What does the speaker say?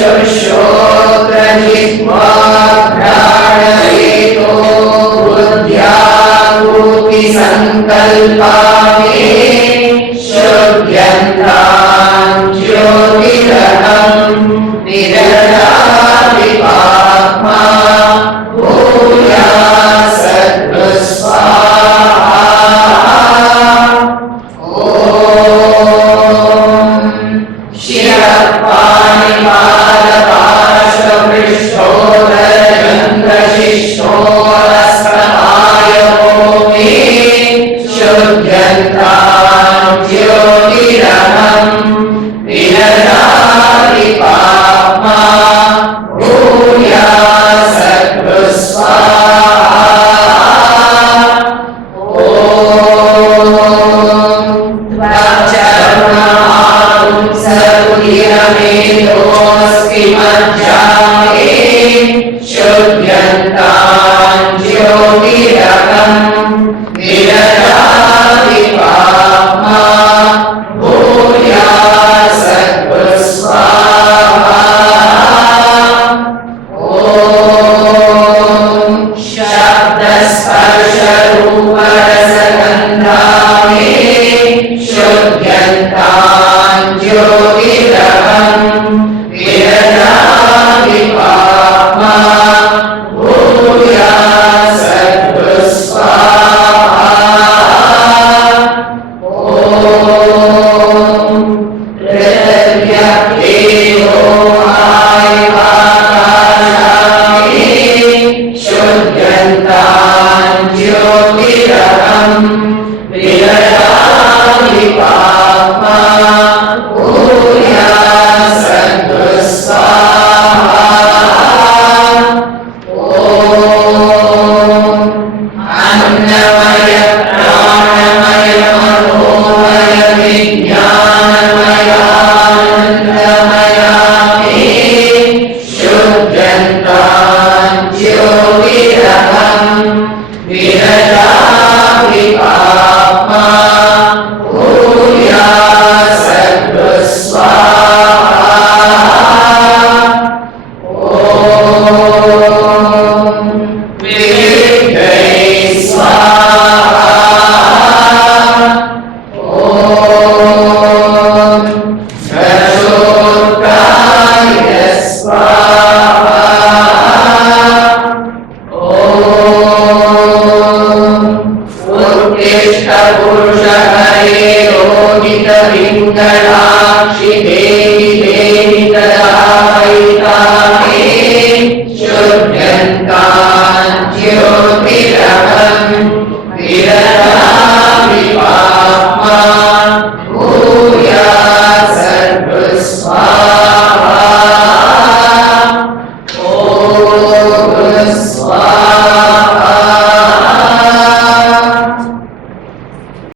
चक्षुश्रोत्रजिह्वाघ्राणयेतो बुद्ध्याभूति संकल्पामे शुद्ध्यन्तां ज्योतिरहं विरजामि पाप्मा भूयात् सद्गुस्वाहा। ॐ शिरःपाणिपादपाशपृष्ठोदरचन्द्रशिष्टोरस्तमायो मे शुद्ध्यन्तां ज्योतिरहं विरजामि पाप्मा भूयात् सद्गुस्वाहा। सर्वमेधोऽस्ति मज्जामे शुद्ध्यन्तां ज्योतिरहं विरजामि पाप्मा भूयात् सद्गुस्वाहा। ॐ शब्दस्पर्शरूपरसगन्धामे शुद्ध्यन्तां ज्योतिरहं विरजामि पाप्मा भूयात् सद्गुस्वाहा। ॐ हृदयदेवो आकाशामे शुद्ध्यन्तां ज्योतिरहं विरजामि पाप्मा भूयात् सद्गुस्वाहा। ॐ अन्नमय प्राणमय मनोमय विज्ञानमयानन्दमयामे शुद्ध्यन्तां ज्योतिरहं विरजामि पाप्मा भूयात् सद्गुस्वाहा। ॐ विद्यै स्वाहा। ॐ प्रचोदयाय स्वाहा। उत्तिष्ठ पुरुष हरे रोहित पिङ्गलाक्षि देवि